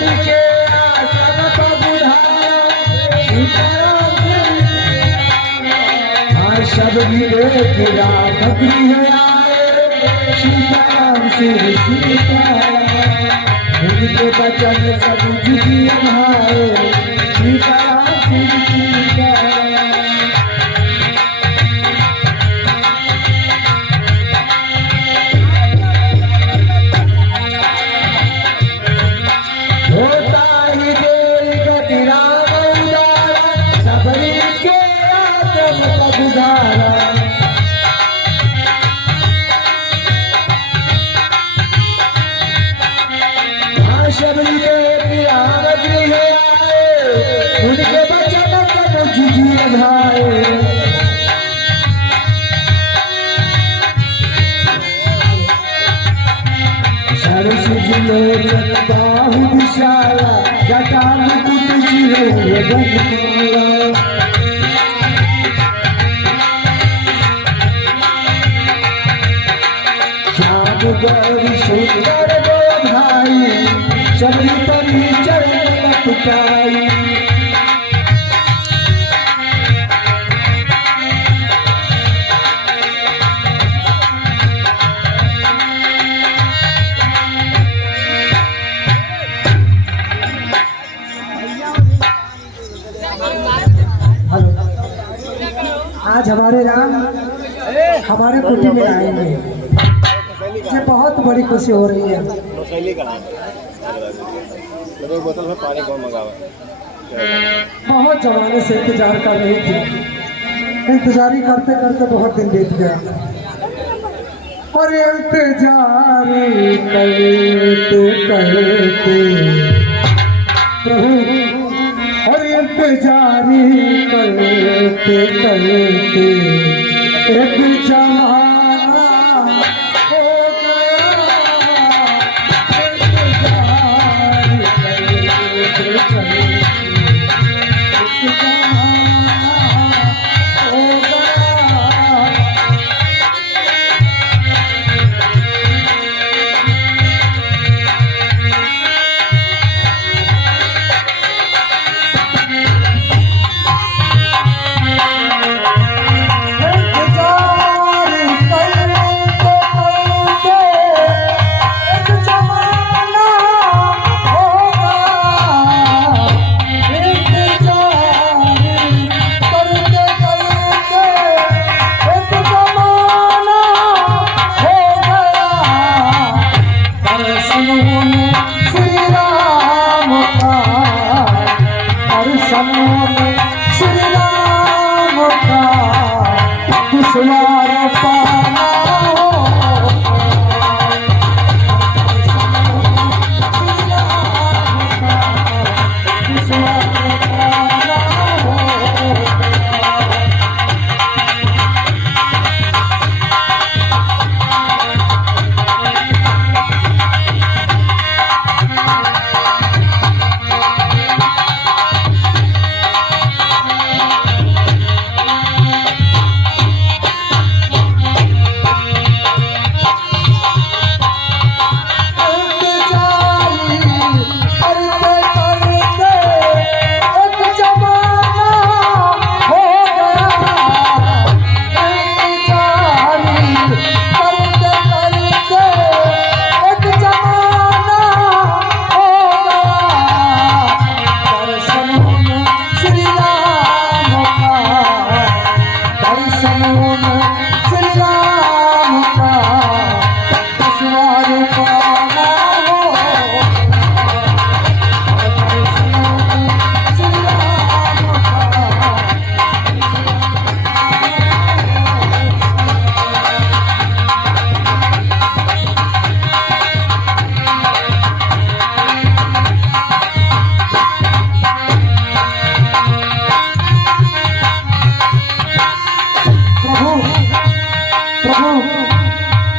सबरी के आश्रम को बुधाया सीताराम से सबरी देख राम गृह आए सीताराम से सीताराम उनके बचन सब जी भाए सीताराम से सीताराम सबरी देख राम गृह आए उनके बचन सब जी भाए सरस जिलोचन बाहु विशाला जटा मुकुट शिरोमणि श्याम गौरी सुंदर दो भाई सबरी तरी चरण लपटाई आज हमारे राम हमारे कुटी में आएंगे, ये बहुत बड़ी खुशी हो रही है। बहुत जमाने से इंतजार कर रही थी, इंतजारी करते करते बहुत दिन बीत गया और इंतजारी करते प्रभु और इंतजारी करते करते एक जमाना हो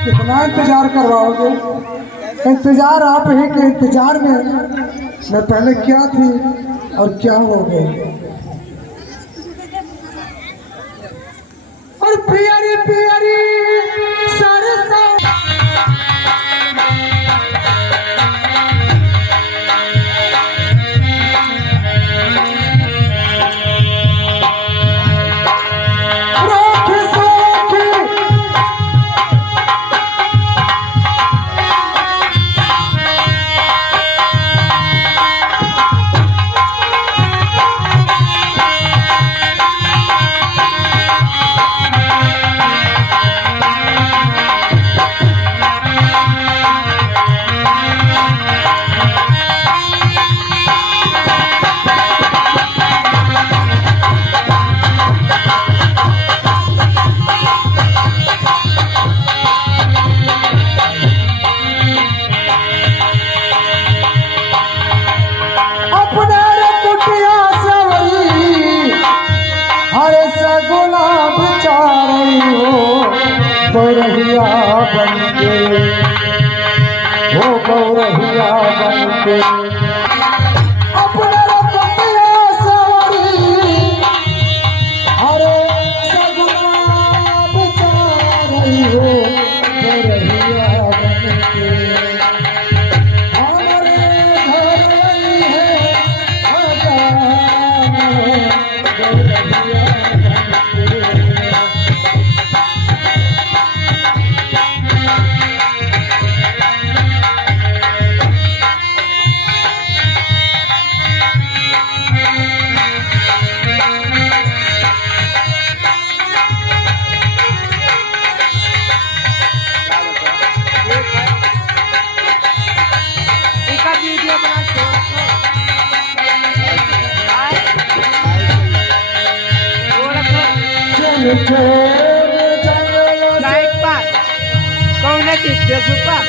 कितना इंतजार करवाओगे? इंतजार आप ही के इंतजार में मैं पहले क्या थी और क्या हो गई। और प्यारी प्यारी सरसा गौरहिया बनके, वो गौरहिया बनके अपने रतिया सवरी, अरे सगुना बचा रही हो गौरहिया बनके। हमारे घर रही है गौरहिया बनके। Naik Pak, kau nanti besok Pak.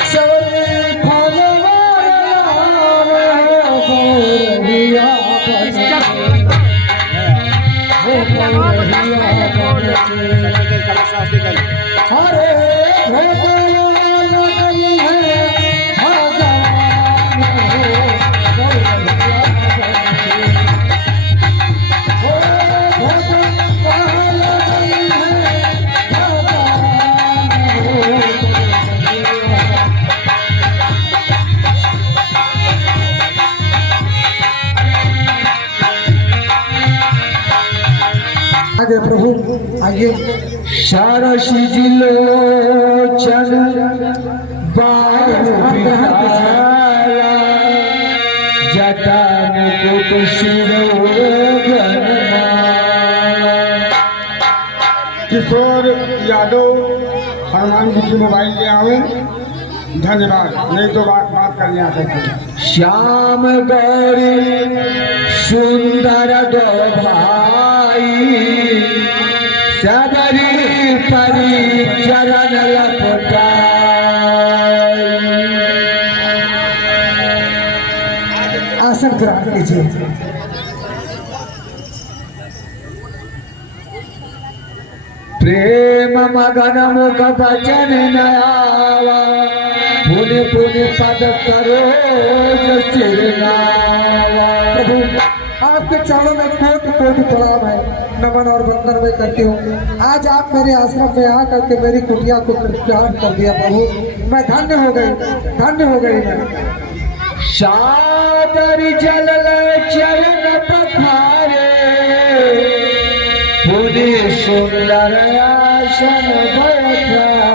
आगे प्रभु आगे। सारसी जिलो चल जटान कुट किशोर यादव हनुमान जी की मोबाइल ले आवे। धन्यवाद, नहीं तो बात करने आते थे। श्याम गौरी सुंदर दो भाई, सदरी परी चरण लपटाई। आसन ग्रहण कीजिए। प्रेम मगन मुख वचन नयावा, पुनि पुनि पद सरोज सिर नावा। प्रभु आपके चरणों में कोटि कोटि प्रणाम है, नमन और वंदन मैं करती हूँ। आज आप मेरे आश्रम में आकर के मेरी कुटिया को प्रचार कर दिया प्रभु, मैं धन्य हो गई मैं। सादर जल चरण पखारे, पुनि सुंदर आसन बैठाए।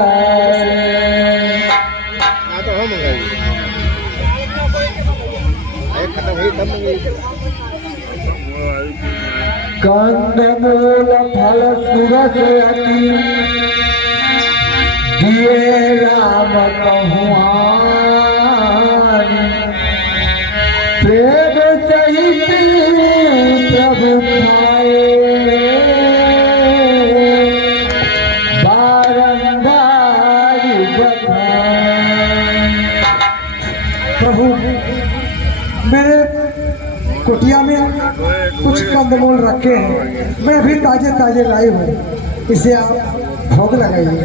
कंदमूल फल सुरस अति, दिए राम कहुआन। प्रेम सहित प्रभु खाए, बारंबार बखान। प्रभु मेरे कुटिया में कुछ कंदमूल रखे हैं, मैं भी ताजे ताजे लाई हूँ, इसे आप भोग लगाइए।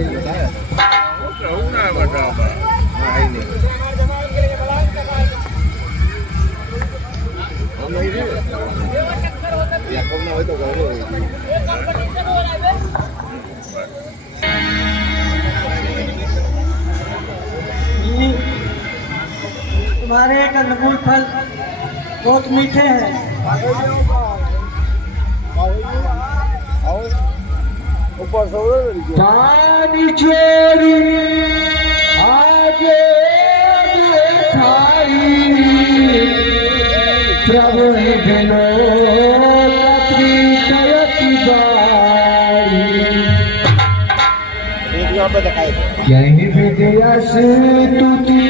तुम्हारे कंदमूल फल बहुत मीठे हैं। पानी चोरी आगे बैठाई, प्रभु बिनो कतरी करती बारी। यही विद्या से तुति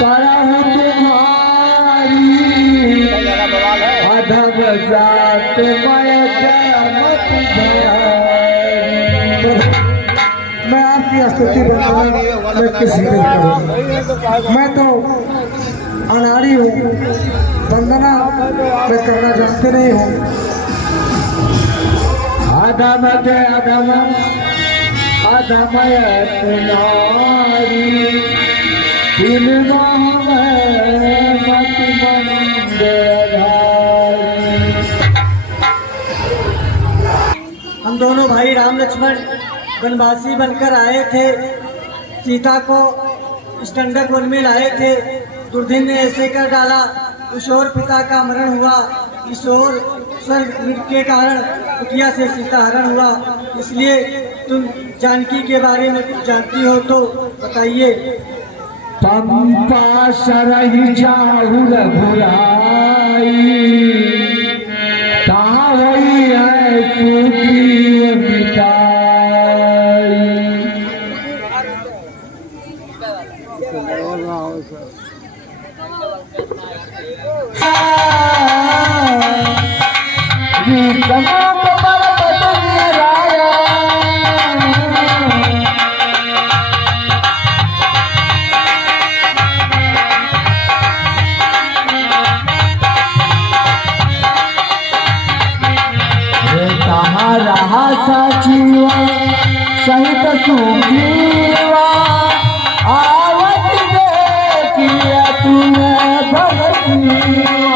करहु तुम्हारी, अधम जात मैं मत मैं आपकी स्तुति मैं किसी नहीं करूँ। मैं तो अनाड़ी हूँ, वंदना मैं करना जानते नहीं हूँ। अधम के अधम अधमय नारी दिलवा में मति मंदधारी। हम दोनों भाई राम लक्ष्मण वनवासी बनकर आए थे, सीता को स्टंडक वन में लाए थे। दुर्दिन ने ऐसे कर डाला, उस ओर पिता का मरण हुआ, इस ओर स्वर्ग के कारण कुटिया से सीता हरण हुआ। इसलिए तुम जानकी के बारे में कुछ जानती हो तो बताइए। पंपा सरहि जाहु रघुराई, तावई है सुग्रीव मिताई। रहा सचिवा सहित सुग्रीवा, आवत देखिया तुम्हें भगतिया।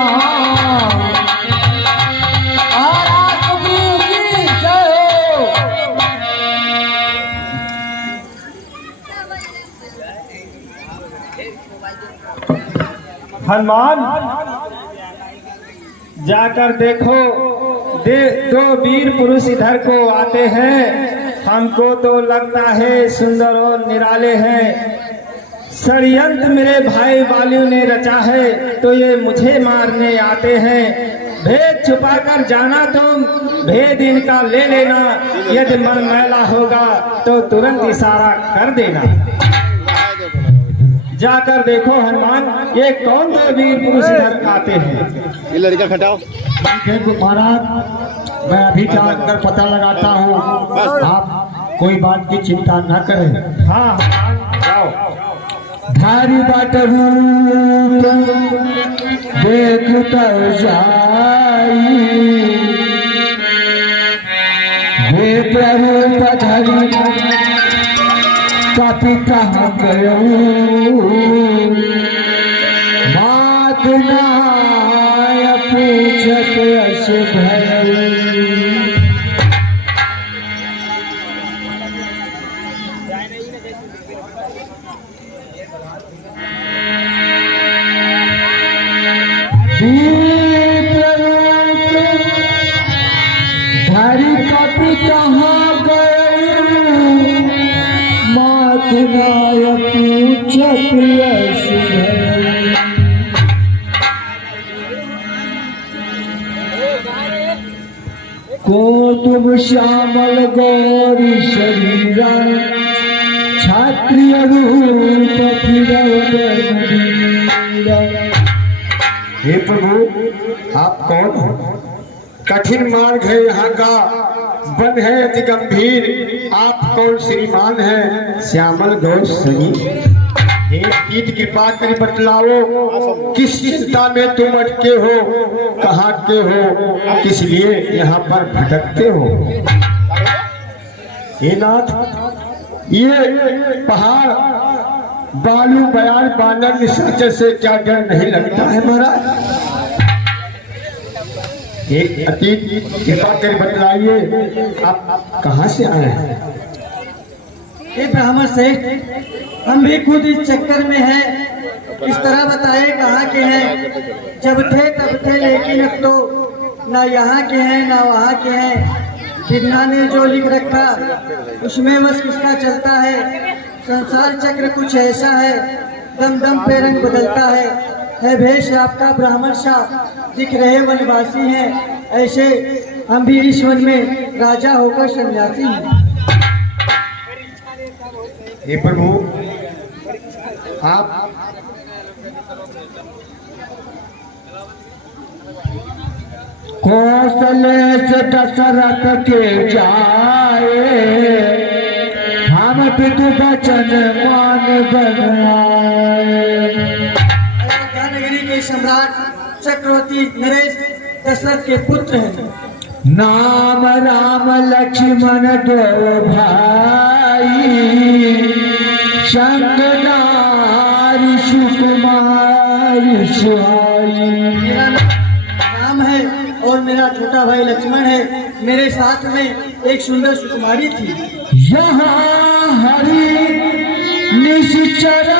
हनुमान जाकर देखो, दो वीर पुरुष इधर को आते हैं। हमको तो लगता है सुंदर और निराले हैं। षड्यंत्र मेरे भाई वालियों ने रचा है, तो ये मुझे मारने आते हैं। भेद छुपाकर जाना तुम, भेद इनका ले लेना। यदि मन मैला होगा तो तुरंत इशारा कर देना। जाकर देखो हनुमान, ये कौन दो वीर पुरुष इधर आते हैं। ये लड़का खटाओ। महाराज, मैं अभी जाकर पता लगाता हूँ, आप कोई बात की चिंता न करें। हाँ जाओ। भारी बाट रूप देख तर जाई, देख रूप धरी कपि कहाँ गयो। बात नाय पूछत अस भई, धरी कपि कहाँ गयो। मात नाय पूछत अस भई। को तुम श्यामल गौरी शरीरा, क्षत्रिय रूप फिरौन वीरा। हे प्रभु, आप कौन हो? कठिन मार्ग है यहाँ का, वन है अति गंभीर। आप कौन श्रीमान है श्यामल गौर सही? हे कीट कृपा कर बतलाओ, किस चिंता में तुम अटके हो? कहाँ के हो? किस लिए यहाँ पर भटकते हो? हे नाथ, ये पहाड़ बालू बयान बानर निशाचर से क्या डर नहीं लगता है महाराज? एक अतीत कृपा कर बतलाइए, आप कहाँ से आए हैं? ये ब्राह्मण श्रेष्ठ, हम भी खुद इस चक्कर में हैं। इस तरह बताए कहाँ के हैं। जब थे तब थे, लेकिन अब तो ना यहाँ के हैं ना वहाँ के हैं। विद्या ने जो लिख रखा उसमें बस किसका चलता है। संसार चक्र कुछ ऐसा है, दम दम पे रंग बदलता है भेष आपका ब्राह्मण सा, दिख रहे वनवासी हैं। ऐसे हम भी इस वन में राजा होकर सन्यासी हैं। हे प्रभु, आप कौशले से दशरथ के जाए, हम पितु बचन मान बनाए। नगरी के सम्राट चक्रवर्ती नरेश दशरथ के पुत्र हैं। नाम राम लक्ष्मण दो भाई, शंकनारी सुकुमारी सुहाई। मेरा नाम है और मेरा छोटा भाई लक्ष्मण है। मेरे साथ में एक सुंदर सुकुमारी थी। यहाँ हरि निश्चर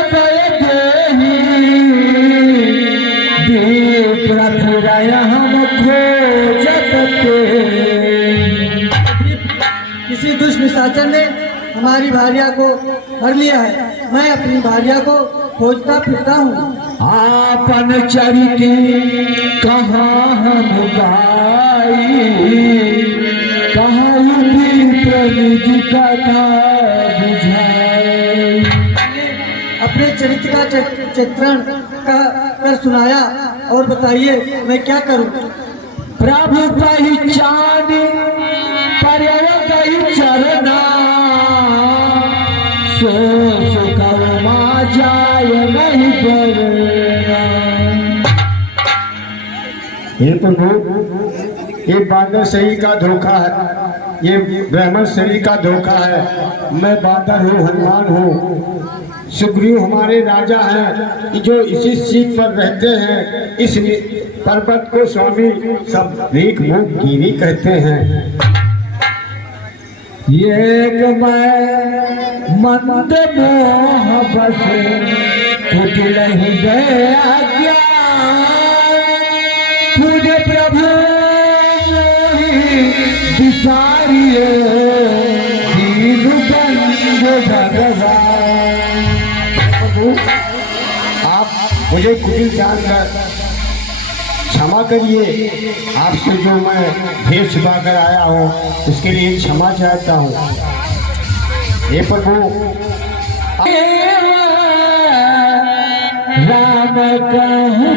हम खोजत किसी दुष्ट निशाचर ने हमारी भार्या को हर लिया है। मैं अपनी भार्या को खोजता फिरता हूँ। आपन चरित्र कहाँ हम गाई, कहाँ प्रनिधि कथा बुझाई। अपने चरित्र का चित्रण कर सुनाया और बताइए मैं क्या करूं। प्रभु पहचान पर्यवत चरना सो सुखमा जाय नहीं डरना। ये प्रभु, ये बादल सही का धोखा है, ये ब्राह्मण सही का धोखा है। मैं बादल हूँ, हनुमान हूँ। सुग्रीव हमारे राजा हैं जो इसी सीट पर रहते हैं। इस पर्वत को स्वामी सब भीख मुख गिरी कहते हैं। एक मैं मंद मोह बस कुटिल हृदय पूरे प्रभु विसारिए दीन बंधु भगवान। आप मुझे कुटिल जानकर क्षमा करिए। आपसे जो मैं भेष छिपा कर आया हूँ उसके लिए क्षमा चाहता हूँ। हे प्रभु, राम कहूँ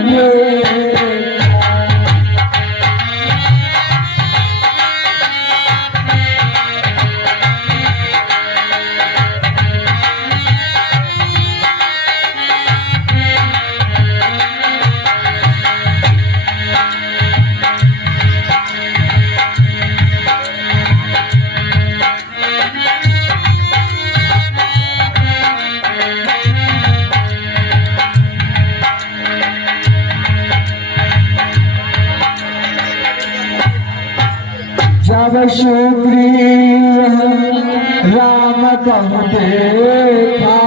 जब सुग्रीव राम कहु देखा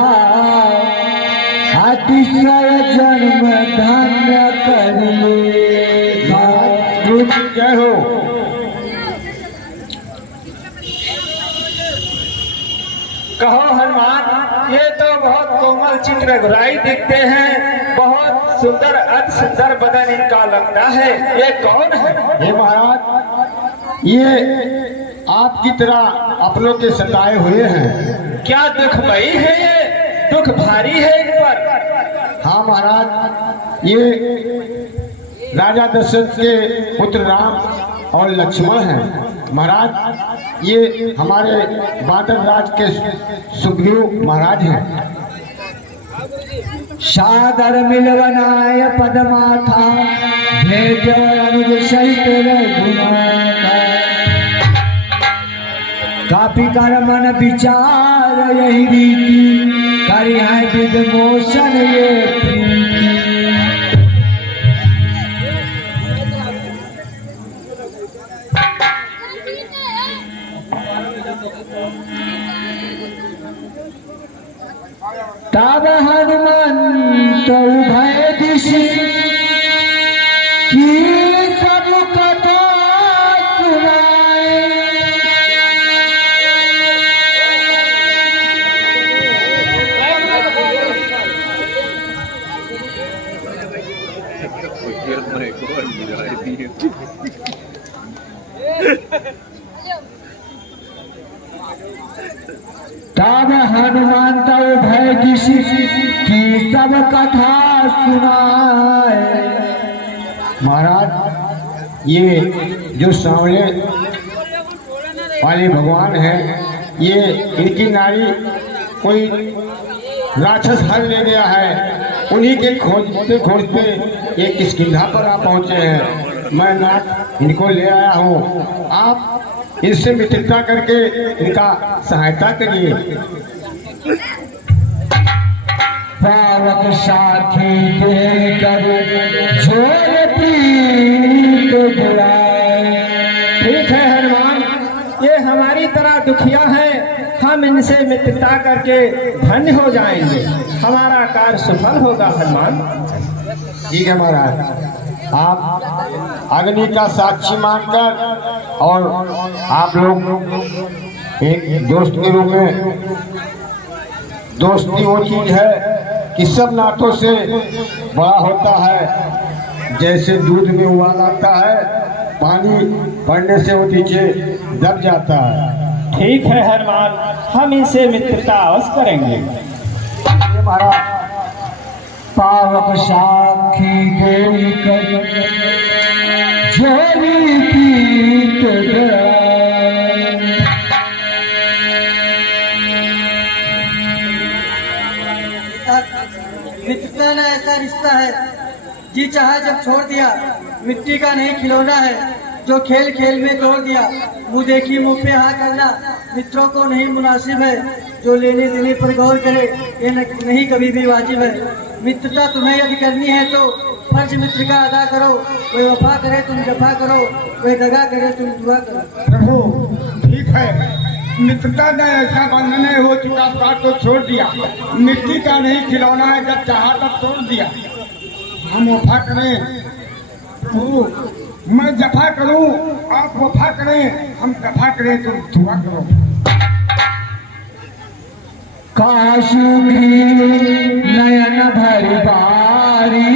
अतिशय जन्म धन्य करिए। जय हो। कहो हनुमान, ये तो बहुत कोमल चित्र गुराई दिखते हैं। बहुत सुंदर, अति सुंदर बदन इनका लगता है। ये कौन है? हे महाराज, ये आपकी तरह अपनों के सताए हुए हैं। क्या दुख भई है? ये दुख भारी है इन पर। हाँ महाराज, ये राजा दशरथ के पुत्र राम और लक्ष्मण हैं। महाराज, ये हमारे बादल राज के सुग्रीव महाराज हैं। सादर मिलवनाय पदमाथा भेज अनुज सहित रघुनाथा। काफी कर मन विचार यही रीति करी है विद मोशन ये प्रीति। तब हनुमंत उभय दिश की सब कथा सुनाए। तब हनुमंत उभय दिश की सब कथा सुनाए। महाराज, ये जो सामने वाले भगवान हैं, ये इनकी नारी कोई राक्षस हर ले गया है। उन्हीं के खोजते खोजते ये किष्किंधा पर आ पहुंचे हैं। मैं नाथ इनको ले आया हूँ। आप इससे मित्रता करके इनका सहायता करिए। पावक साखी देकर जोर प्रीत जुड़ाए। ठीक है हनुमान, ये हमारी तरह दुखिया है, हम इनसे मित्रता करके धन्य हो जाएंगे, हमारा कार्य सफल होगा हनुमान। ठीक है महाराज, आप अग्नि का साक्षी मानकर और आप लोग एक दोस्त के रूप में, दोस्ती वो चीज है कि सब नातों से बड़ा होता है। जैसे दूध में उबाल आता है, पानी पड़ने से वो नीचे दब जाता है। ठीक है हनुमान, हम इनसे मित्रता अवश्य करेंगे। ये महाराज पावक साखी देकर जोर प्रीत जुड़ाए। मित्रता ना ऐसा रिश्ता है, जी चाहा जब छोड़ दिया, मिट्टी का नहीं खिलौना है जो खेल खेल में तोड़ दिया। मुँह देखी मुँह पे हाँ करना मित्रों को नहीं मुनासिब है, जो लेने देने पर गौर करे ये नहीं कभी भी वाजिब है। मित्रता तुम्हें यदि करनी है तो फर्ज मित्र का अदा करो, कोई वफा करे तुम जफा करो, कोई दगा करे तुम दुआ करो। प्रभु ठीक है, मित्रता का ऐसा बंधन है, हो चुका बात तो छोड़ दिया। मिट्टी का नहीं खिलौना है, जब चाहा तब तोड़ दिया। हम वफा करें, प्रभु मैं जफा करूं, आप वफा करें, हम जफा करें, तुम दुआ करो। काशु की नयन भरी बारी,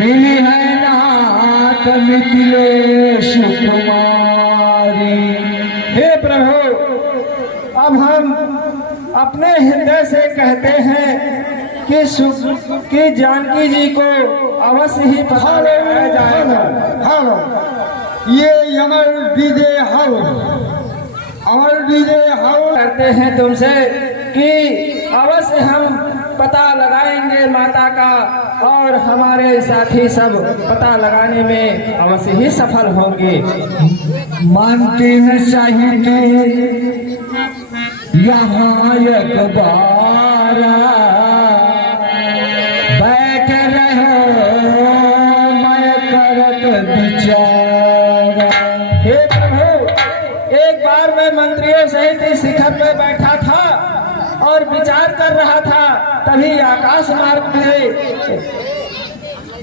मिली है नाथ मिथिलेश कुमारी। हे प्रभु, अब हम अपने हृदय से कहते हैं कि जानकी जी को अवश्य ही पता लगाया जाएगा। हेलो, ये अमर डीजे हाउस करते हैं तुमसे कि अवश्य हम पता लगाएंगे माता का, और हमारे साथी सब पता लगाने में अवश्य ही सफल होंगे। मानते हैं चाहिए यहाँ एक बारा, बैठ रहो मैं करत विचारा। हे प्रभु, एक बार मैं मंत्रियों सहित इस शिखर पे बैठा था और विचार कर रहा था, तभी आकाश मार्ग में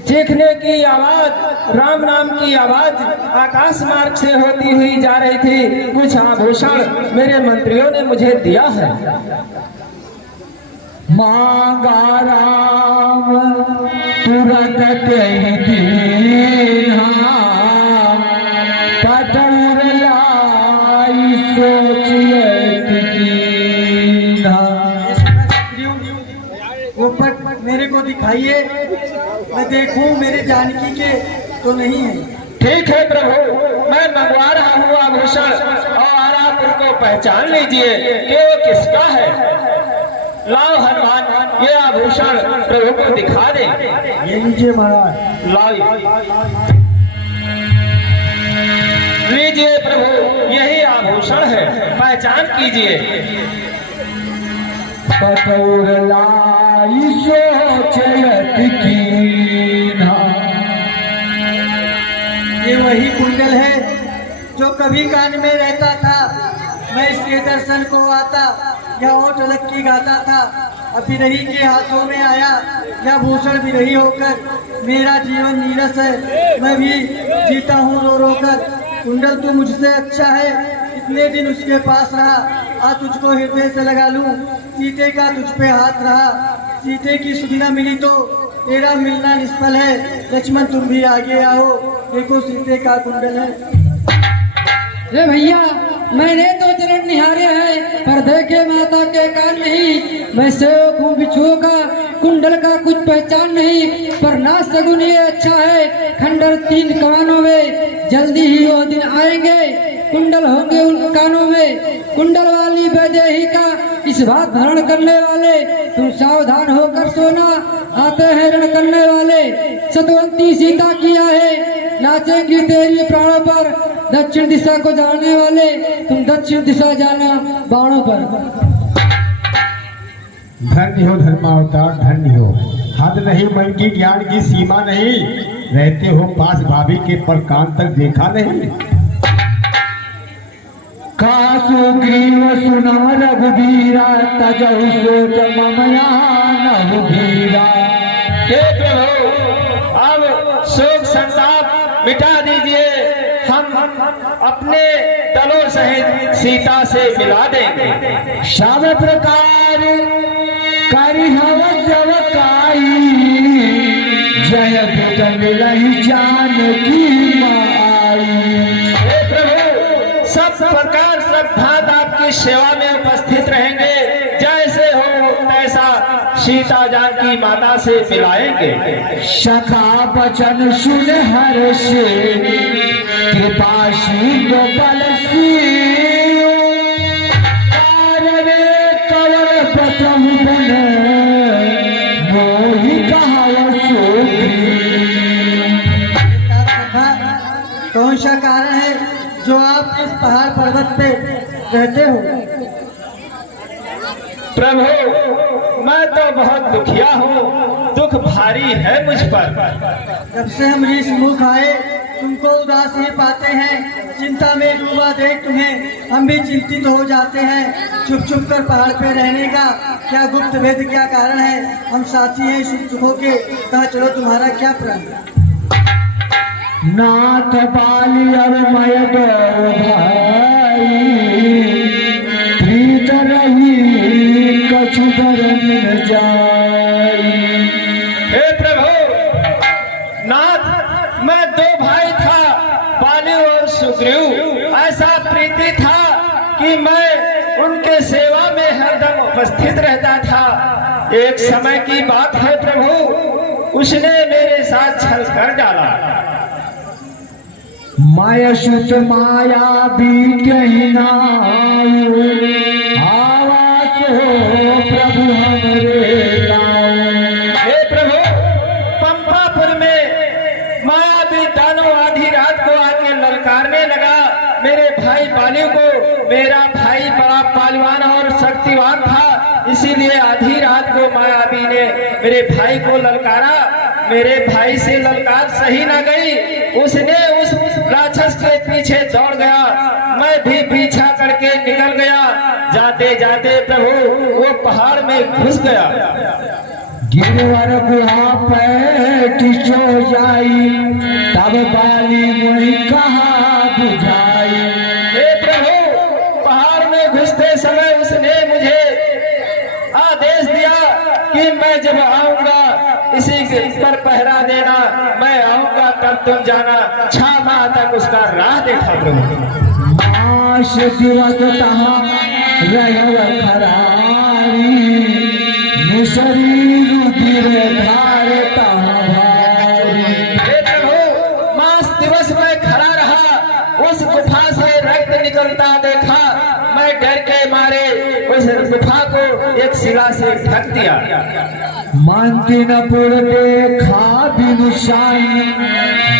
चीखने की आवाज, राम नाम की आवाज आकाश मार्ग से होती हुई जा रही थी। कुछ आभूषण मेरे मंत्रियों ने मुझे दिया है। मांगा राम तुरंत कह दीना, कटोर लाई सोच कीना। वो पट मेरे को दिखाइए, मैं देखूं मेरे जानकी के तो नहीं है। ठीक है प्रभु, मैं मंगवा रहा हूँ आभूषण, और आप उनको पहचान लीजिए कि वो किसका है। लाओ हनुमान, ये आभूषण प्रभु को दिखा दे। ये लीजिए महाराज। लाओ, लीजिए प्रभु, यही आभूषण है, पहचान कीजिए। कटोर लाई सोच कीना। ये वही कुंडल है जो कभी कान में रहता था, मैं इसके दर्शन को आता या ओट अलग की गाता था। अब बिरही के हाथों में आया या भूषण बिरही होकर, मेरा जीवन नीरस है, मैं भी जीता हूँ रो रो कर। कुंडल तू मुझसे अच्छा है, इतने दिन उसके पास रहा, आज तुझको हृदय से लगा लूं। सीते का तुझ पे हाथ रहा, सीते की सुधिना मिली तो तेरा मिलना निष्फल है। लक्ष्मण तुम भी आगे आओ, देखो सीते का कुंडल है। अरे भैया, मैंने तो चरण निहारे हैं, पर देखे माता के कान नहीं। मैं सेवक हूँ बिच्छुओं का, कुंडल का कुछ पहचान नहीं, पर ना सगुन ये अच्छा है। खंडर 3 कमानों में, जल्दी ही वो दिन आएंगे, कुंडल होंगे उन कानों में। कुंडल वाली वैदेही का इस बात धारण करने वाले, तुम सावधान होकर सोना, आते हैं रण करने वाले। सतवंती सीता किया है, नाचेंगी तेरी प्राणों पर, दक्षिण दिशा को जाने वाले तुम दक्षिण दिशा जाना बाणों पर। धन्य हो धर्मावतार, धन्य हो। हद नहीं मन की, ज्ञान की सीमा नहीं, रहते हो पास भाभी के पर कान तक देखा नहीं। कासु ग्रीव सुना रघुबीरा तजहु सोच ममया नहुबीरा। हे प्रभु, अब शोक संताप मिटा दीजिए, हम अपने दलों सहित सीता से मिला देंगे। सब प्रकार करि हव जब काई, जय बेट मिलहि जानकी माई। हे प्रभु, सब प्रकार सब भांत आपकी सेवा में उपस्थित रहेंगे, जैसे हो तैसा सीता जानकी माता से मिलाएंगे। सखा बचन सुन हर्ष, कृपा सिंधु बल सियो, कारणे कवल बसहु बन, मोहि कहाव सुग्रीव। कौन सा कारण है जो आप इस पहाड़ पर्वत पे रहते हो? प्रभु, मैं तो बहुत दुखिया हूँ, दुख भारी है मुझ पर। जब से हम ऋषि मुख आए तुमको उदास ही पाते हैं, चिंता में डूबा देख तुम्हें हम भी चिंतित हो जाते हैं। छुप छुप कर पहाड़ पे रहने का क्या गुप्त भेद, क्या कारण है? हम साथी हैं सुख दुखों के, कहा चलो तुम्हारा क्या प्रण? नाथ बाली अवमय दो भाई, प्रीत रही कछु धर्म जाई। हे प्रभु, नाथ, मैं दो भाई था, बाली और सुग्रीव। ऐसा प्रीति था कि मैं उनके सेवा में हरदम उपस्थित रहता था। एक समय की बात है प्रभु, उसने मेरे साथ छल कर डाला। माया सुत माया भी कहीं नाऊ, आवास हो प्रभु हमरे गाँव। हे प्रभु, पंपापुर में माया भी दानव आधी रात को आके ललकारने लगा मेरे भाई बाली को। मेरा भाई बड़ा पहलवान और शक्तिवान था, इसीलिए आधी रात को मायावी ने मेरे भाई को ललकारा। मेरे भाई से ललकार सही ना गई, उसने उस राक्षस के पीछे दौड़ गया, मैं भी पीछा करके निकल गया। जाते जाते प्रभु वो पहाड़ में घुस गया। गिरवर गुहा पैटिशो जाई, तब बाली मोहि कहा बुझाई। हे प्रभु, पहाड़ में घुसते समय उसने मुझे आदेश दिया कि मैं जब आऊंगा इसी पर पहरा देना, मैं आऊंगा तब तुम जाना। 6 माह तक उसका राह देखा प्रभु। मास दिवस तहाँ रहव खरारी, निशरी रुधिर धार तहाँ भारी। हे प्रभु, मास दिवस में खड़ा रहा, उस गुफा से रक्त निकलता देखा। मैं डर के मारे उस गुफा को एक शिला से ढक दिया। मंतिनपुर देखा बिनु साई,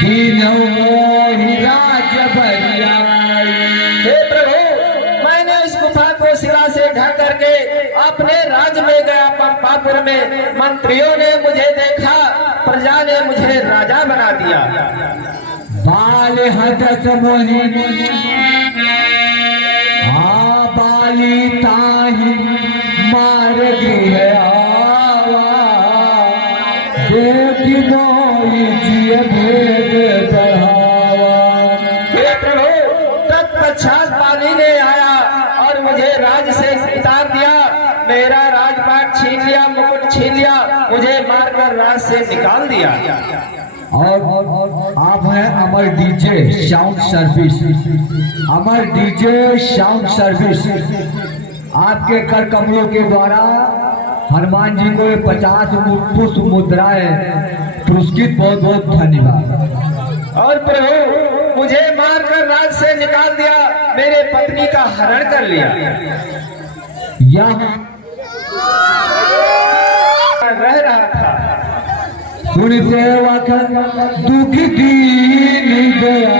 दीनौ मोहि राज बरियाई। हे प्रभु, मैंने इस गुफा को शिला से ढक करके अपने राज्य में गया पंपापुर में। मंत्रियों ने मुझे देखा, प्रजा ने मुझे राजा बना दिया। बाल हदस मोहि बाली ताहि मार गृह आवा, देखि मोहि जिय भेद बढ़ावा। हे प्रभु, तत्पश्चात बाली ने आया और मुझे राज से उतार दिया, मेरा राजपाट छीन लिया, मुकुट छीन लिया, मुझे मारकर राज से निकाल दिया। और आप हैं अमर डीजे साउंड सर्विस, अमर डीजे साउंड सर्विस। आपके कर कमलों के द्वारा हनुमान जी को 50 पुष्प मुद्राएं पुरस्कृत, बहुत बहुत धन्यवाद। और प्रभु, मुझे मारकर राज से निकाल दिया, मेरे पत्नी का हरण कर लिया। यह रह रहा था, सुन सेवक दुख दीन गया,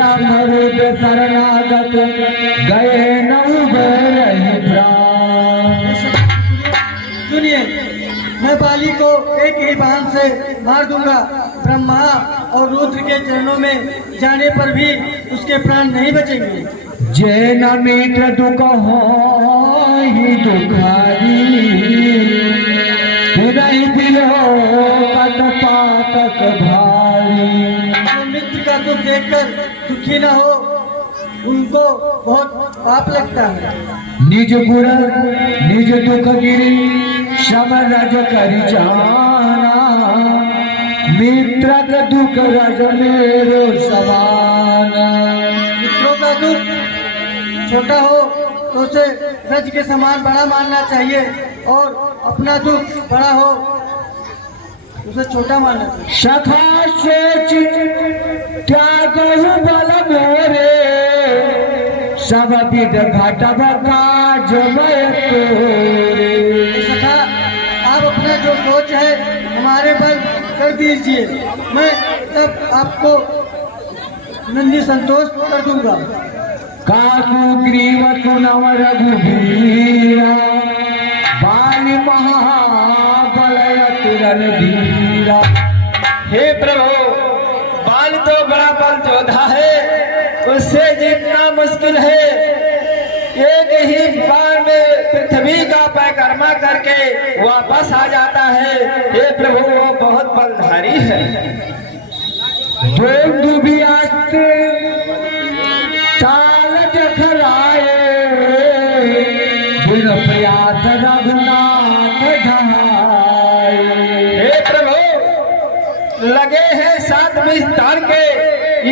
ब्रह्मरूप शरणागत गए नवरहि प्राण। सुनिए, मैं बाली को एक ही बाण से मार दूंगा। ब्रह्मा और रुद्र के चरणों में जाने पर भी उसके प्राण नहीं बचेंगे। जे न मीठ दुख हो ही दुखारी, नहीं दिलो कट पातक भारी। जो मित्र का दुख देखकर दुखी न हो, उनको बहुत पाप लगता है। निज गुण निज दुख गिरी श्रम रज करि जाना, मित्रक दुख रज मेरो समाना। मित्रों का दुख छोटा हो तो उसे रज के समान बड़ा मानना चाहिए, और अपना दुख बड़ा हो उसे छोटा मानना चाहिए। सखा सोच त्यागहु बल मोरे, सब विध घटब काज मैं तोरे। सखा, आप अपना जो सोच है हमारे बल कर दीजिए, मैं तब आपको नंदी संतोष कर दूंगा। कासु ग्रीव सुनव रघुबीरा, बाली महाबलयत रणधीरा। हे प्रभु, बाल तो बड़ा बल योद्धा है, उससे जीतना मुश्किल है। एक ही बार में पृथ्वी का परिक्रमा करके वापस आ जाता है। हे प्रभु, वो बहुत बलधारी है। दुबियास्ते चाल जखराए, गुण प्रयात रघुनाथ ढाए। हे प्रभु, लगे हैं 7 विस्तार के,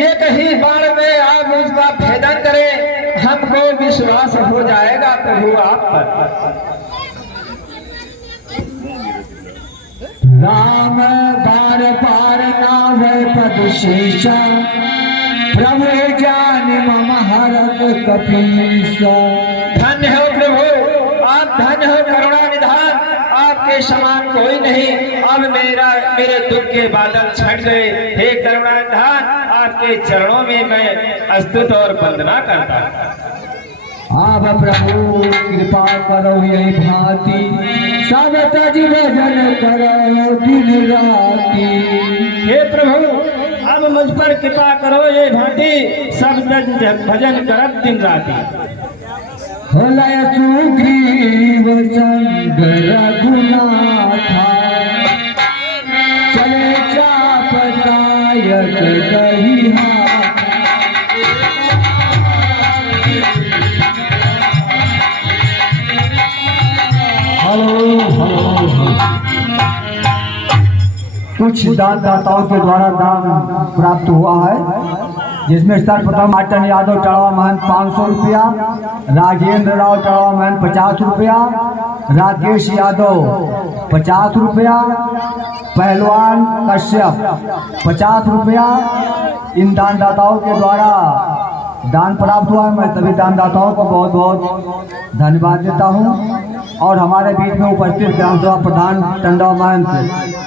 एक ही बार में आप उसका भेदन करें, हमको विश्वास हो जाएगा प्रभु आप पर। राम बार बार नाव पद शेषा, प्रभु जान मम हरत कपीसा। धन्य हो प्रभु, आप धन्य हो करुणा निधान, आपके समान कोई नहीं। अब मेरे दुख के बादल छट गए। हे करुणा निधान, आपके चरणों में मैं स्तुति और वंदना करता हूं। आप प्रभु कृपा करो यही भांति, सब तज भजन करो दिन राति। हे प्रभु, अब मुझ पर कृपा करो ये भांति, सब भजन करब दिन राति। होलय सुग्रीव संग रघुनाथा, चले चाप सायक दही हाथ। कुछ दानदाताओं के द्वारा दान प्राप्त हुआ है, जिसमें सर्वप्रथम आटन यादव चढ़ावा महन 500 रुपया, राजेंद्र राव चढ़ावा महन 50 रुपया, राकेश यादव 50 रुपया, पहलवान कश्यप 50 रुपया। इन दानदाताओं के द्वारा दान प्राप्त हुआ है। मैं सभी दानदाताओं को बहुत बहुत धन्यवाद देता हूं। और हमारे बीच में उपस्थित ग्राम सभा प्रधान टंडा महंत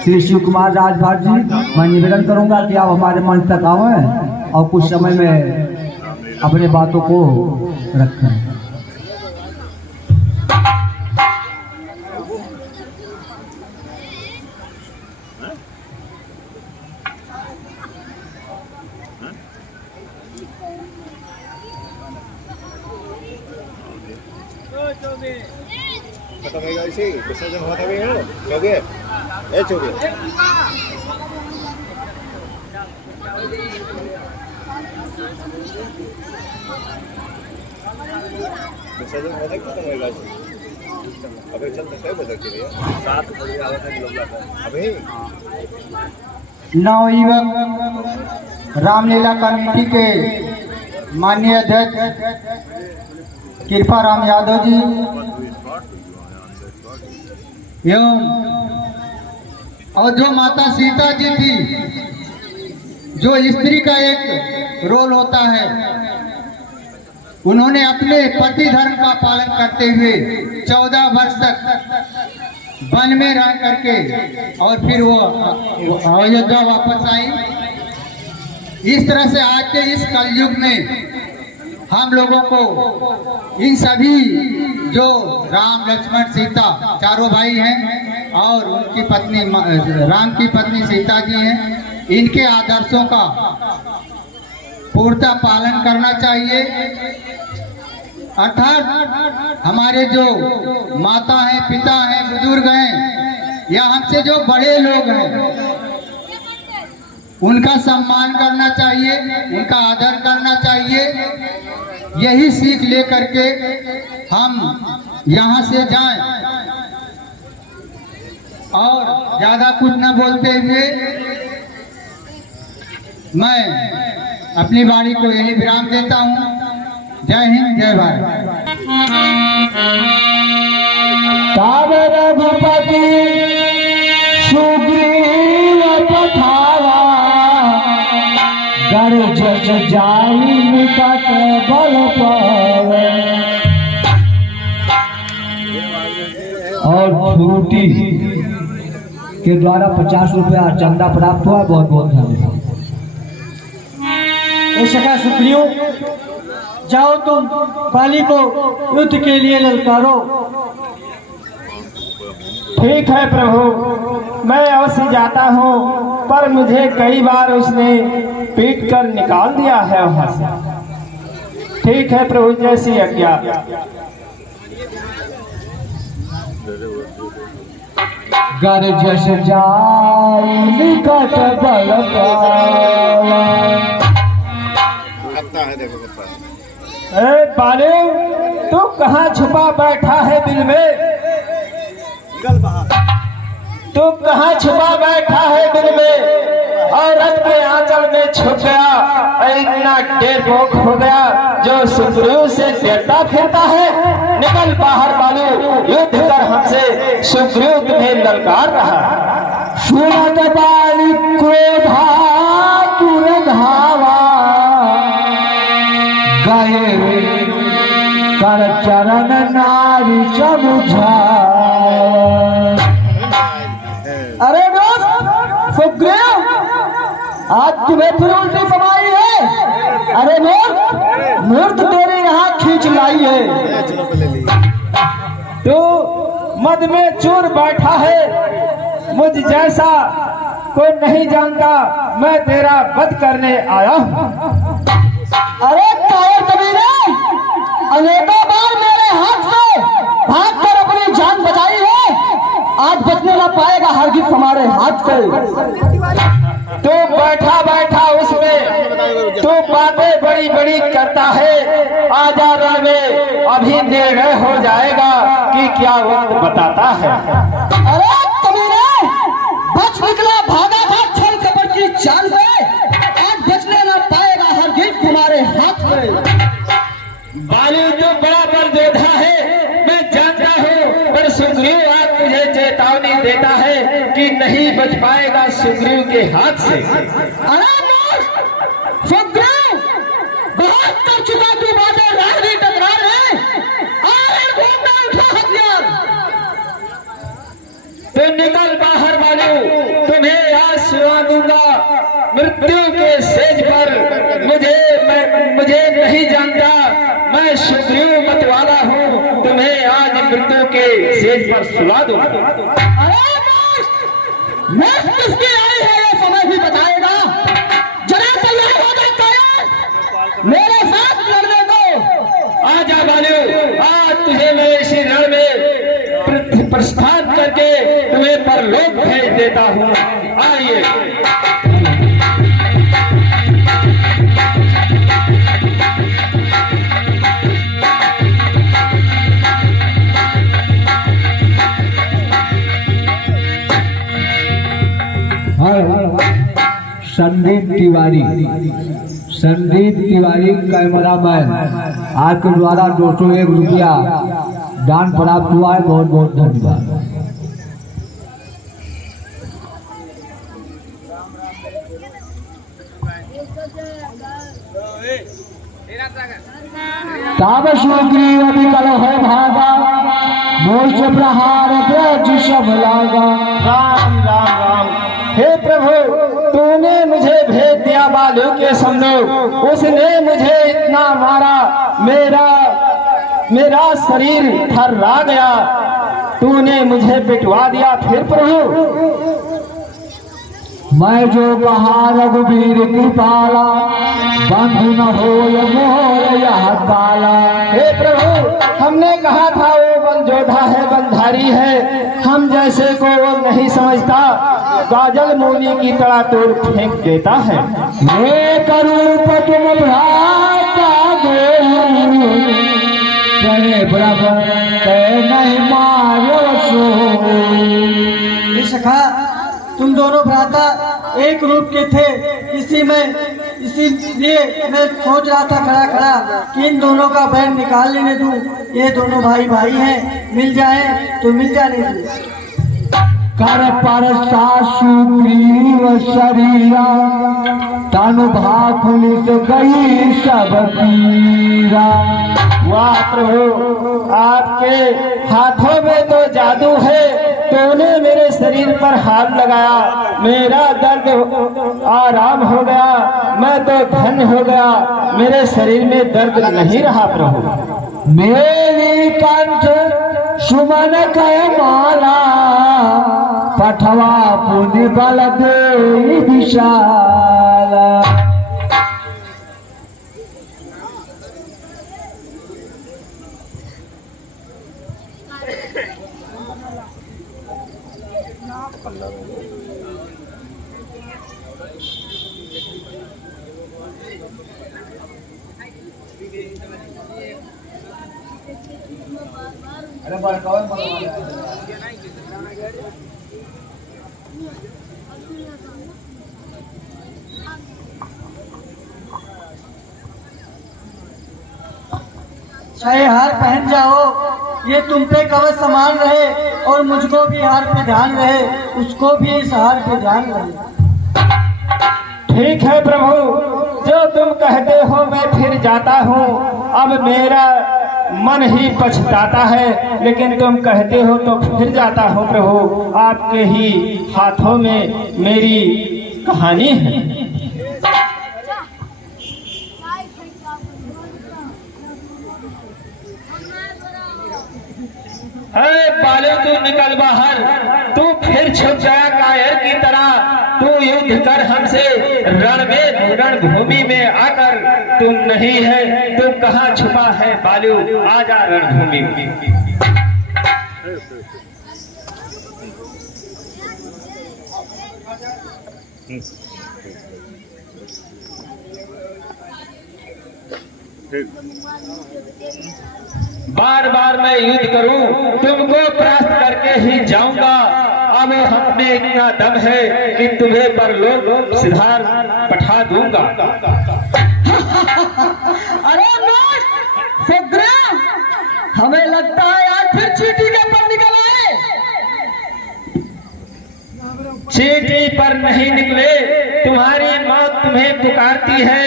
श्री शिव कुमार राजभर जी, मैं निवेदन करूंगा कि आप हमारे मंच तक आवें और कुछ समय में अपने बातों को रखें। विसर्जन हुआ था भी हो चौबे चौबे विसर्जन हुआ था खत्म होगा। अभी चल सकते हैं बदल के लिए 7 बजे आवा था अभी। नवयुवक रामलीला कमेटी के माननीय अध्यक्ष कृपा राम यादव जी एवं और जो माता सीता जी थी, जो स्त्री का एक रोल होता है, उन्होंने अपने पति धर्म का पालन करते हुए 14 वर्ष तक वन में रह करके और फिर वो अयोध्या वापस आई। इस तरह से आज के इस कलयुग में हम लोगों को इन सभी जो राम लक्ष्मण सीता चारों भाई हैं और उनकी पत्नी राम की पत्नी सीता जी हैं, इनके आदर्शों का पूर्णतः पालन करना चाहिए। अर्थात हमारे जो माता हैं, पिता हैं, बुजुर्ग हैं या हमसे जो बड़े लोग हैं उनका सम्मान करना चाहिए, उनका आदर करना चाहिए। यही सीख लेकर के हम यहाँ से जाएं और ज्यादा कुछ न बोलते हुए मैं अपनी वाणी को यही विराम देता हूँ। जय हिंद, जय भारत। तब रघुपति सुग्रीव पठावा, गर्ज जाई निकट बल पावे। और फ्रूटी के द्वारा 50 रुपया चंदा प्राप्त हुआ। बहुत बहुत धन्यवाद। ऐसा का सुग्रीव, जाओ तुम बाली को युद्ध के लिए ललकारो। ठीक है प्रभु, मैं अवश्य जाता हूँ, पर मुझे कई बार उसने पीट कर निकाल दिया है वहाँ से। ठीक है प्रभु, जैसी आज्ञा। गर्ज जाई निकट बल पावा। ए बालू, तू कहाँ छुपा बैठा है दिल में? तू कहाँ छुपा बैठा है दिल में और रथ के आंचल में छुप गया। इतना डेरपोक हो गया जो सुग्रीव से डरता फिरता है। निकल बाहर बालू, युद्ध कर हमसे, सुग्रीव तुम्हें ललकार रहा। सुरत बाली क्रोधा तुर धावा, गए कर चरण नारी समुझावा। अरे दोस्त सुग्रीव, आज तुम्हें फिर उल्टी समाई है। अरे मूर्ख तेरे यहाँ खींच लाई है। तू मद में चूर बैठा है, मुझ जैसा कोई नहीं जानता, मैं तेरा वध करने आया हूँ। अरे कायर कबीरे, अनेकों बार मेरे हाथ से भागकर अपनी जान बचाई है, आज बचने न पाएगा हरगिज़ हमारे हाथ से। तू बैठा बैठा उसमें तू बातें बड़ी बड़ी करता है। आजा रण में, अभी निर्णय हो जाएगा कि क्या वक्त बताता है। अरे कबीरे, बच निकला भागा था छल कपट की चाल से, आज बचने न पाएगा हरगिज़ हमारे हाथ से। बाली तो बड़ा बल योद्धा है, मैं जानता हूँ, पर सुग्रीव आज मुझे चेतावनी देता है कि नहीं बच पाएगा सुग्रीव के हाथ से। अरे सुग्रीव, बहुत कर चुका तू बातें, राजनीति टकरार है, और घूमना उठा हथियार। तो निकल बाहर बालू, तुम्हें आज सुना दूंगा मृत्यु के सेज पर। मुझे नहीं जानता, मैं सुग्रीव मतवाला हूँ, तुम्हें आज मृत्यु के सेज पर सुला दूंगा। मैं किसकी आई है ये समय भी बताएगा। जरा तैयार हो जाता है मेरे साथ लड़ने को। आजा बालू, आज तुझे मैं इसी रण में प्रस्थान करके तुम्हें परलोक भेज देता हूँ। आइए। संदीप तिवारी, संदीप तिवारी कैमरामैन, आपके द्वारा 201 रुपया दान प्राप्त हुआ है। बहुत बहुत धन्यवाद। ताब सुग्रीव विकल है भागा, मोर्च प्रहार ब्रज सब लागा। राम राम राम। हे प्रभु तूने मुझे भेज दिया बालू के समलोक, उसने मुझे इतना मारा मेरा शरीर थर्रा गया, तूने मुझे पिटवा दिया। फिर प्रभु मैं जो कहा रघुवीर कृपाला, बंधु न हो मोर यह काला। हे प्रभु हमने कहा था वो बलजोधा है, बंधारी है, हम जैसे को वो नहीं समझता, गाजल मूली की तरह तोड़ फेंक देता है। ये करूप तुम भ्राता दो, करे बराबर नहीं मारो सो। सखा तुम दोनों भ्राता एक रूप के थे, इसीलिए मैं सोच रहा था खड़ा खड़ा कि इन दोनों का बैर निकाल लेने दूं। ये दोनों भाई भाई हैं, मिल जाए तो मिल जाने दूं। कर पर सुग्रीव शरीरा, तनु भाकुलिस गई सब पीरा। वाह प्रभु आपके हाथों में तो जादू है, तूने मेरे शरीर पर हाथ लगाया, मेरा दर्द आराम हो गया, मैं तो धन्य हो गया, मेरे शरीर में दर्द नहीं रहा प्रभु। मेरी कंठ सुमन कय माला, पठवा पुण्य बल दे विशाला। चाहे हार पहन जाओ, ये तुम पे कवच समान रहे, और मुझको भी हार पे ध्यान रहे, उसको भी इस हार पे ध्यान रहे। ठीक है प्रभु, जो तुम कहते हो मैं फिर जाता हूँ। अब मेरा मन ही पछताता है, लेकिन तुम कहते हो तो फिर जाता हूँ प्रभु। आपके ही हाथों में मेरी कहानी है। अरे बाले तू निकल बाहर, तू फिर छुप गया कायर की तरह। तू युद्ध कर हमसे रणभूमि में आकर, तुम नहीं है तू कहाँ छुपा है बालू, आजा रणभूमि में। बार बार मैं युद्ध करूं, तुमको परास्त करके ही जाऊंगा। अब हम में इतना दम है कि तुम्हें परलोक सिधार पठा दूंगा। अरे सुग्रीव, हमें लगता है आज फिर चीटी के पर निकल आए। चीटी पर नहीं निकले, तुम्हारी मौत तुम्हें पुकारती है।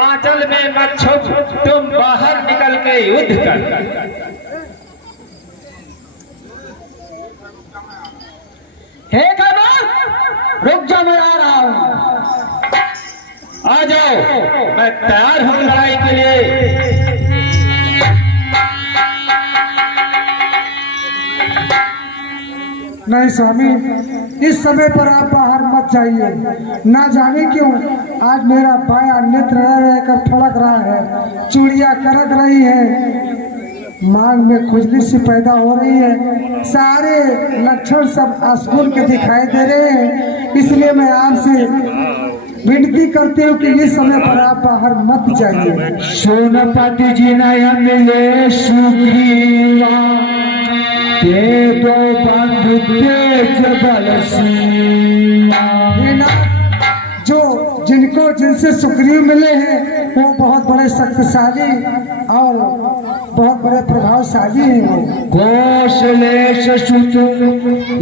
आंचल में मत छुप, तुम बाहर निकल के युद्ध कर। हे कौरव, रुक जा, मैं आ रहा हूं। आ जाओ, मैं तैयार हूं लड़ाई के लिए। नहीं स्वामी, इस समय पर आप बाहर मत जाइए। ना जाने क्यों आज मेरा बाया नेत्र रहकर फड़क रहा है, चूड़ियां करक रही है, मांग में खुजली सी पैदा हो रही है, सारे लक्षण सब अशुभ के दिखाई दे रहे हैं। इसलिए मैं आपसे विनती करती हूँ कि इस समय पर आप बाहर मत जाइए। सोनपति जी नया मिले सुग्रीवा, ते दो बंधु तेज बलसीमा। जो जिनसे सुग्रीव मिले हैं वो बहुत बड़े शक्तिशाली और बहुत बड़े प्रभावशाली हैं। कौशलेश सुत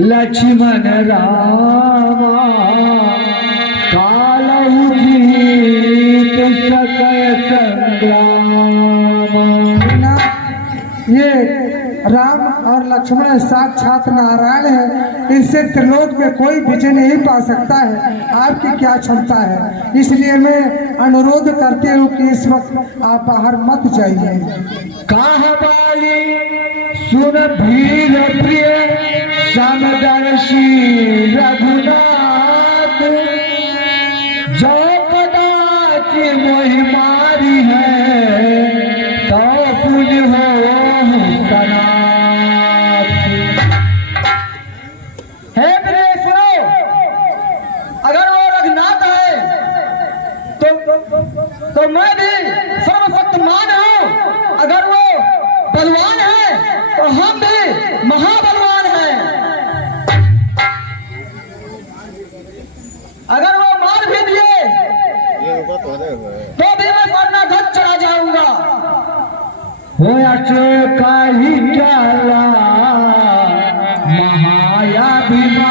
लक्ष्मण रामा, कालहु जीत सकय संग्राम। ये राम और लक्ष्मण साक्षात नारायण है, इनसे त्रिलोक में कोई विजय नहीं पा सकता है। आपकी क्या क्षमता है, इसलिए मैं अनुरोध करती हूँ कि इस वक्त आप बाहर मत जाइए। कहाँ वाली सुन भीर प्रिय समदर्शी रघुनाथ, जो कदाच मोहि मारी है तो पुण्य हो सनाथ। हे प्रिय सुनो, अगर वो रघुनाथ है तो मैं भी सर्वशक्तिमान हूँ, अगर वो बलवान है तो हम भी महाबलवान हैं। अगर वो मार भी दिए तो भी मैं स्वर्णागत चढ़ा जाऊंगा। हो का ही क्या महायाभिमानी,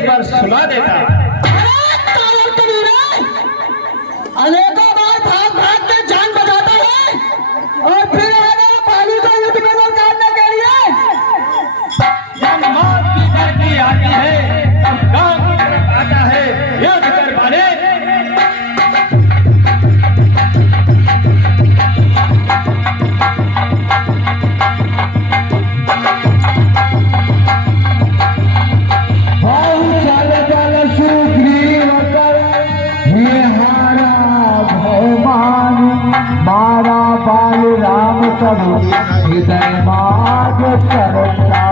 पर सुला देता। अनेकों बार भाग भाग के जान बचाता है और फिर पानी को युद्ध में लौटाने के लिए जब मौत की धरती आती है तब गांव की तरफ आता है युद्ध करवाने। मारा बाल राम कबू हृदय माग सरता।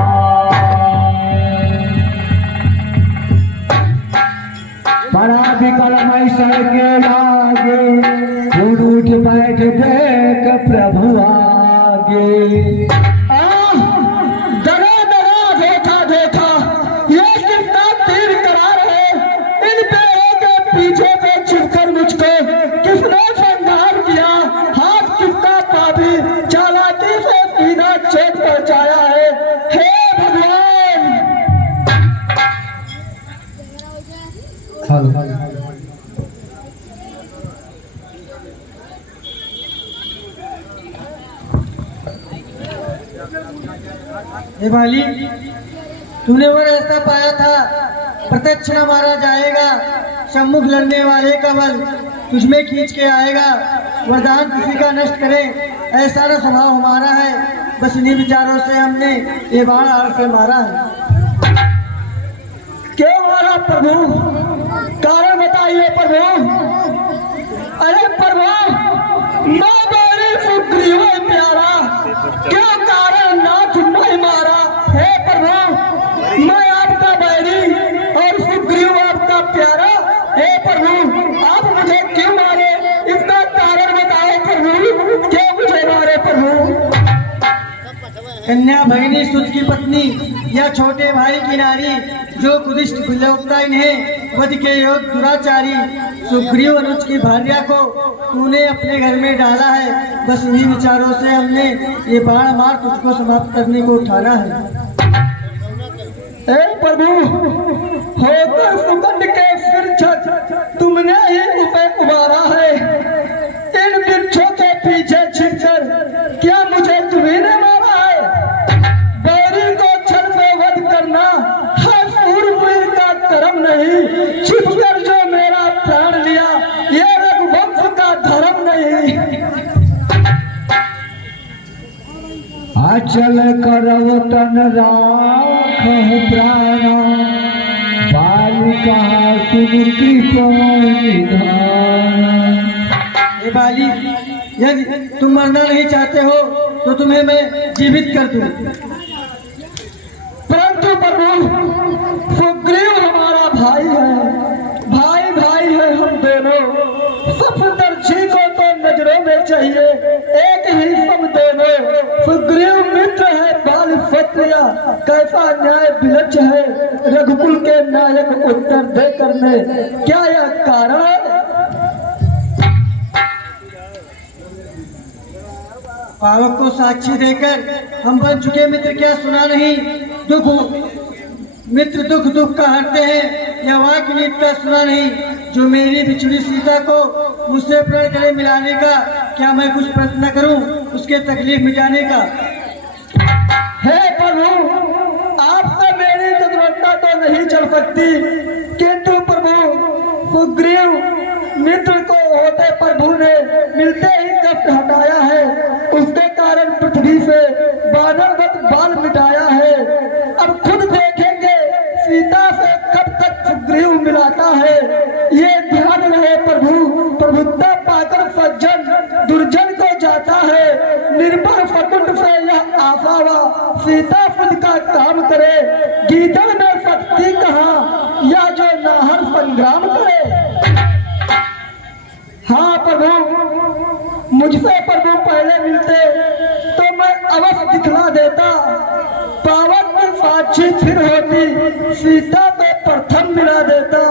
बड़ा विकल मई सर के लागे, उठ बैठ देख प्रभु आगे। डरा डरा देखा देखा ये कितना तीर करार है, इन पैरों के पीछे पे छिपकर मुझको किसने संहार किया। हाथ कितना पापी चालाकी से सीधा चोट पहुंचाया है। हे भगवान। हे बाली, तूने वो रास्ता पाया था, प्रत्यक्ष न मारा जाएगा, सम्मुख लड़ने वाले का बल तुझमें खींच के आएगा। वरदान किसी का नष्ट करे ऐसा न स्वभाव हमारा है, बस इन्हीं विचारों से हमने ये बाण आड़ से मारा है। क्यों मारा प्रभु, कारण बताइए प्रभु। अरे प्रभु, मैं बैरी सुग्रीव प्यारा, क्या कारण नाथ नहीं मारा। हे प्रभु, मैं आपका बैरी और सुग्रीव आपका प्यारा। हे प्रभु, आप मुझे क्यों मारे, इसका कारण बताओ प्रभु, क्यों मुझे मारे प्रभु। कन्या भगिनी सुत की पत्नी या छोटे भाई की नारी, जो कुदिष्ट कुलवता इन्हें वध के योग दुराचारी सुग्रीव अनुज की भार्या को तूने अपने घर में डाला है। बस इन्हीं विचारों से हमने ये बाण मार तुझको समाप्त करने को उठाना है। हे प्रभु, होकर सुगंध के सिर छत तुमने ही उसे उबारा है। इन वृक्षों के पीछे छिपकर क्या मुझे तुम्ही ने मारा है। बैरी को छल में वध करना है सूरवीर का कर्म नहीं, छिपकर जो मेरा प्राण लिया ये रघुवंश का धर्म नहीं। अचल करव तन राखहु प्राण, बालिका सुनीति हे बाली, यदि तुम मरना नहीं चाहते हो तो तुम्हें मैं जीवित कर दूं। परंतु प्रभु सुग्रीव मित्र है बाल फत्रिया, कैसा न्याय विलक्ष है रघुकुल के नायक उत्तर दे करने, क्या यह कारण है? पावक को साक्षी देकर हम बन चुके मित्र क्या सुना नहीं? मित्र दुख दुख का हरते हैं, यह वाक्य नीति सुना नहीं? जो मेरी बिछड़ी सीता को मुझसे प्रण करे मिलाने का, क्या मैं कुछ प्रयत्न करूं उसके तकलीफ मिटाने का? हे प्रभु, आपसे मेरी दुर्घटना तो नहीं चल सकती, किंतु प्रभु सुग्रीव मित्र को होते प्रभु ने मिलते ही कष्ट हटाया है, उसके कारण पृथ्वी से बानरवत बाल मिटाया है। अब खुद देखेंगे सीता से कब तक सुग्रीव मिलाता है, ये ध्यान रहे प्रभु। प्रभुत्ता पाकर सज्जन दुर्जन को जाता है, निर्भर फकुंड से यह आसावा सीता खुद का काम करे, गीदड़ में शक्ति कहाँ या जो नाहर संग्राम करे। हाँ प्रभु, मुझसे प्रभु पहले मिलते तो मैं अवश्य दिखला देता, पावन की साक्षी फिर होती, सीता को प्रथम मिला देता।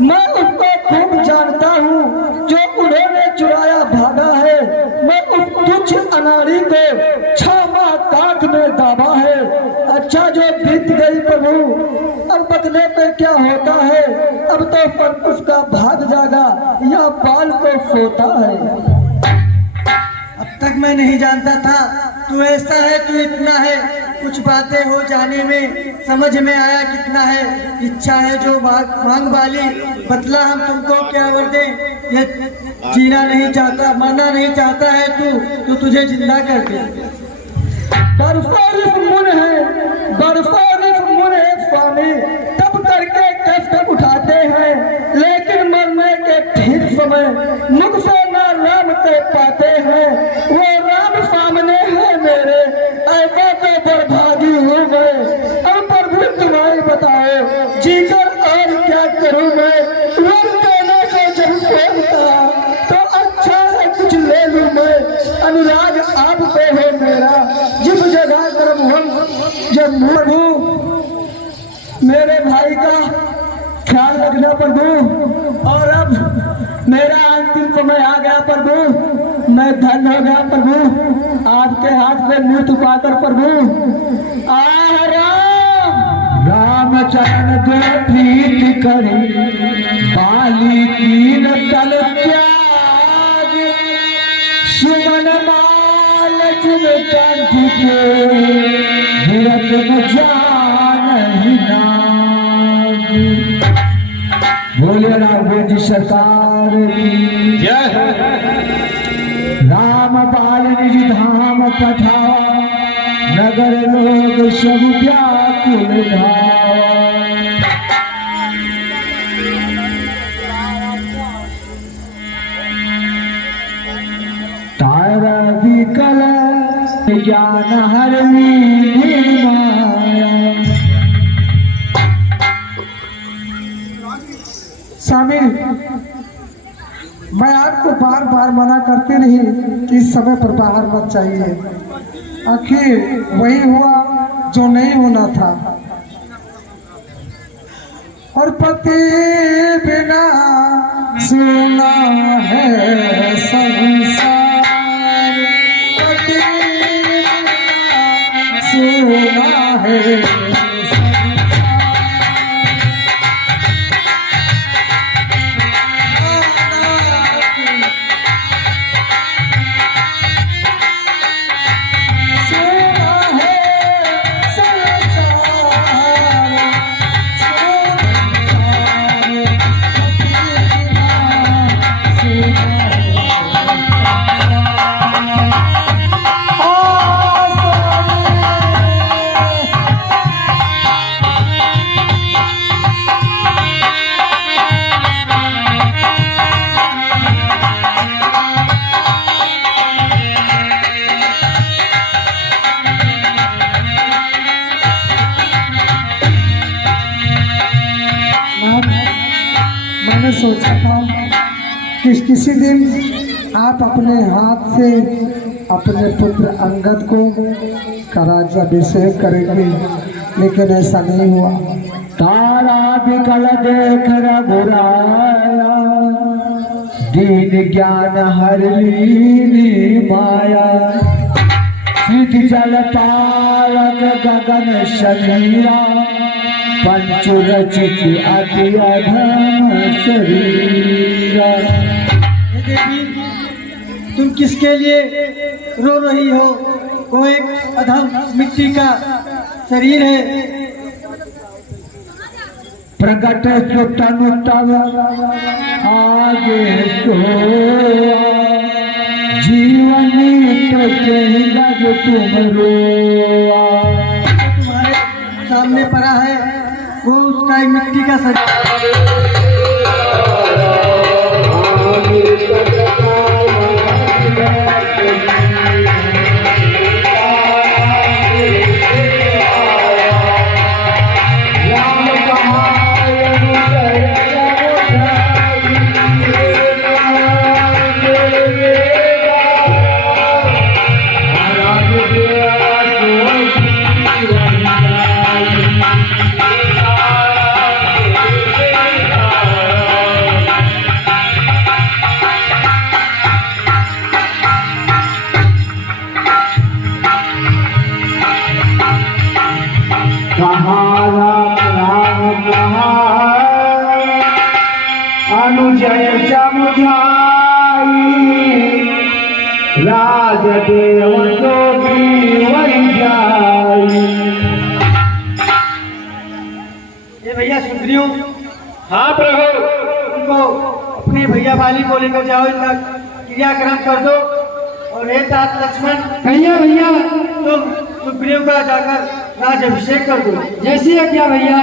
मैं उसको खूब जानता हूँ जो उन्होंने चुराया भागा है, मैं उस तुच्छ अनाड़ी को 6 माह कांख में दाबा है। अच्छा जो बीत गई प्रभु, अब बदले पे क्या होता है, अब तो संकुश का भाग जागा या बाल को सोता है। अब तक मैं नहीं जानता था तू ऐसा है, तू इतना है, कुछ बातें हो जाने में समझ में आया कितना है। इच्छा है जो मांग वाली, बदला हम तुमको क्या वर दें, ये जीना नहीं चाहता, मरना नहीं चाहता है तू तुझे जिंदा कर दे। बरसों मुन है, बरसों मुन है स्वामी, तब करके कष्ट उठाते हैं, लेकिन मरने के ठीक समय मुख से न राम को पाते हैं। वो राम सामने है मेरे, ऐसा तो बर्बादी हूँ मैं। अब प्रभु तुम्हारी बताओ, जीकर और क्या करूँ मैं? वर देने को जब फोन कहा तो अच्छा है कुछ ले लूँ मैं, अनुराग आप पे हो मेरा, जिस जगह कर्म हम जब प्रभु मेरे भाई का ख्याल रखना प्रभु। और अब मेरा अंतिम समय आ गया प्रभु, मैं धन हो गया प्रभु, आपके हाथ में मृत्यु पाकर प्रभु। राम चरण जो प्रीत करे, बाली कीन तल त्याग, सुमन माल चुन कंठ के, धीरज जान नाग। बोले राम जी सरकार की जय हो। राम बाल निज धाम पठावा, नगर लोग सब व्याकुल धावा। तारा विकल ज्ञान हरनी माया। स्वामी, मैं आपको बार बार मना करती नहीं कि इस समय पर बाहर मत चाहिए, आखिर वही हुआ जो नहीं होना था। और पति बिना सुना है संसार, पति बिना सुना है। मैंने सोचा था कि किसी दिन आप अपने हाथ से अपने पुत्र अंगद को राज्याभिषेक करेंगे, लेकिन ऐसा नहीं हुआ। तारा बिकल देख रघुराया, दीन ज्ञान हर लीनी माया। सिद्ध जल पावक गगन शरीरा, पंच रचित अति अधम शरीरा। देवी, तुम किसके लिए रो रही हो? वो एक अधम मिट्टी का शरीर है। प्रकट सुतनु तव आगे सोआ, जीवन के लग तुम रोआ। तुम्हारे सामने पड़ा है वो उसका एक मिट्टी का शरीर। अनुजय समुझाई, राजदेव तो जाई। ये भैया सुंदरियों, हाँ प्रभु, उनको अपने भैया वाली को लेकर जाओ, इनका क्रियाक्रम कर दो। और हे तात लक्ष्मण, भैया भैया तुम सुग्रीव का जाकर राज अभिषेक कर दो। जैसी आज्ञा भैया।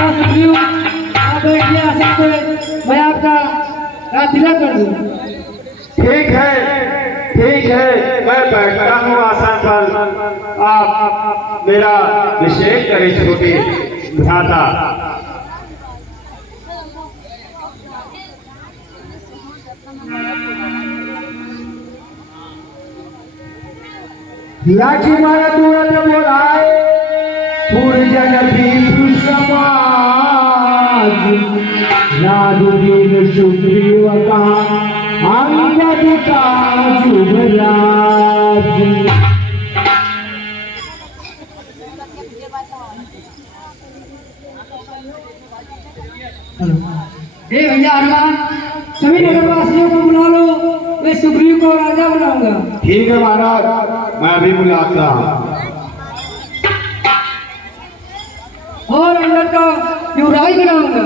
सुग्रीव, आप बैठिए आसन पे, मैं आपका तिलक कर दूं। ठीक है, मैं बैठता हूँ आसन पर। आप मेरा अभिषेक करें छोटे भ्राता। लाठी मारा तुरंत बोलाए, पूर्जन पीठ समाज। नादुदीन सुग्रीव का अंगद का शुभराज। हे भैया हनुमान, सभी नगरवासियों को बुला लो, मैं सुग्रीव को राजा बनाऊंगा। ठीक है महाराज, मैं अभी बुलाता हूँ। और अंदर का युवराज बनाऊंगा।